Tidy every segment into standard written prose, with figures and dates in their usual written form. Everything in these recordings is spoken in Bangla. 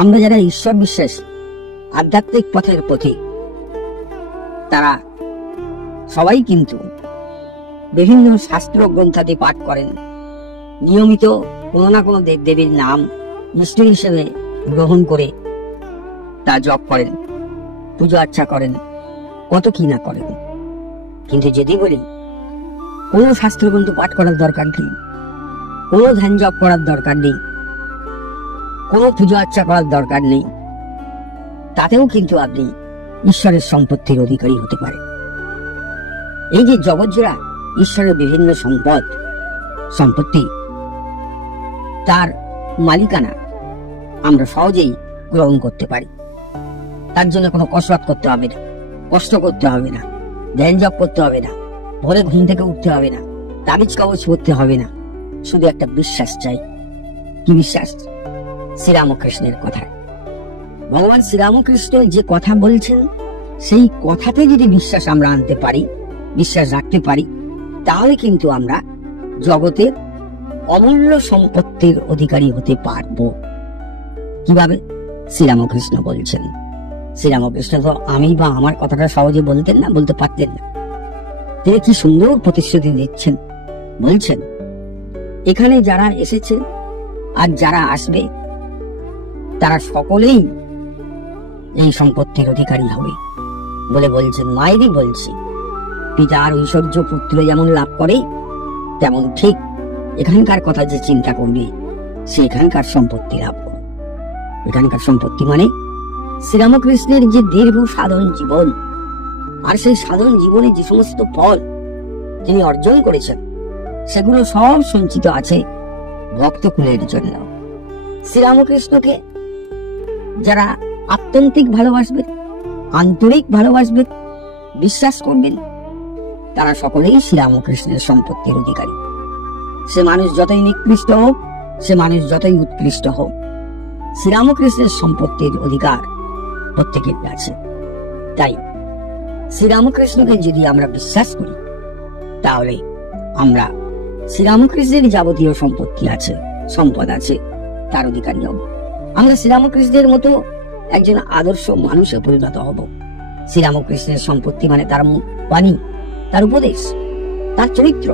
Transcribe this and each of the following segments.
আমরা যারা ঈশ্বর বিশ্বাসী, আধ্যাত্মিক পথের পথে, তারা সবাই কিন্তু বিভিন্ন শাস্ত্র গ্রন্থাদি পাঠ করেন, নিয়মিত কোনো না কোনো দেবদেবীর নাম ইষ্ট হিসেবে গ্রহণ করে তা জপ করেন, পুজো আর্চা করেন, কত কি না করেন। কিন্তু যদি বলি কোনো শাস্ত্রগ্রন্থ পাঠ করার দরকার নেই, কোনো ধ্যান জপ করার দরকার নেই, কোনো পুজো আর্চা করার দরকার নেই, তাতেও কিন্তু আপনি ঈশ্বরের সম্পত্তির অধিকারী হতে পারেন। এই যে জগৎজোড়া ঈশ্বরের বিভিন্ন সম্পত্তি, তার মালিকানা আমরা সহজেই গ্রহণ করতে পারি। তার জন্য কোনো কসরত করতে হবে না, কষ্ট করতে হবে না, ধ্যান জপ করতে হবে না, ভোরে ঘুম থেকে উঠতে হবে না, তাবিজ কবচ করতে হবে না। শুধু একটা বিশ্বাস চাই। কি বিশ্বাস? শ্রীরামকৃষ্ণের কথা। ভগবান শ্রীরামকৃষ্ণ যে কথা বলছেন, সেই কথাতে যদি বিশ্বাস আমরা আনতে পারি, বিশ্বাস রাখতে পারি, তাহলে কিন্তু আমরা জগতের অমূল্য সম্পত্তির অধিকারী হতে পারবো। কিভাবে? শ্রীরামকৃষ্ণ বলছেন। শ্রীরামকৃষ্ণ তো আমি বা আমার কথাটা সহজে বলতেন না, বলতে পারতেন না। তিনি কি সুন্দর প্রতিশ্রুতি দিচ্ছেন। বলছেন, এখানে যারা এসেছে আর যারা আসবে, তারা সকলেই এই সম্পত্তির অধিকারী হবে বলে বলছেন। মায়েরই বলছি, পিতার ঐশ্বর্য পুত্র যেমন লাভ করে, তেমন ঠিক এখানকার কথা যে চিন্তা করবে, সে এখানকার সম্পত্তি লাভ করবে। এখানকার সম্পত্তি মানে শ্রীরামকৃষ্ণের যে দীর্ঘ সাধন জীবন, আর সেই সাধন জীবনে যে সমস্ত ফল তিনি অর্জন করেছেন, সেগুলো সব সঞ্চিত আছে ভক্তকুলের জন্য। শ্রীরামকৃষ্ণকে যারা আত্যন্তিক ভালোবাসবে, আন্তরিক ভালোবাসবে, বিশ্বাস করবেন, তারা সকলেই শ্রীরামকৃষ্ণের সম্পত্তির অধিকারী। সে মানুষ যতই নিকৃষ্ট হোক, সে মানুষ যতই উৎকৃষ্ট হোক, শ্রীরামকৃষ্ণের সম্পত্তির অধিকার প্রত্যেকের আছে। তাই শ্রীরামকৃষ্ণকে যদি আমরা বিশ্বাস করি, তাহলে আমরা শ্রীরামকৃষ্ণের যাবতীয় সম্পত্তি আছে, সম্পদ আছে, তার অধিকারী হব। আমরা শ্রীরামকৃষ্ণের মতো একজন আদর্শ মানুষে পরিণত হব। শ্রীরামকৃষ্ণের সম্পত্তি মানে তার বাণী, তার উপদেশ, তার চরিত্র,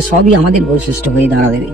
এসবই আমাদের বৈশিষ্ট্য হয়ে দাঁড়াবে।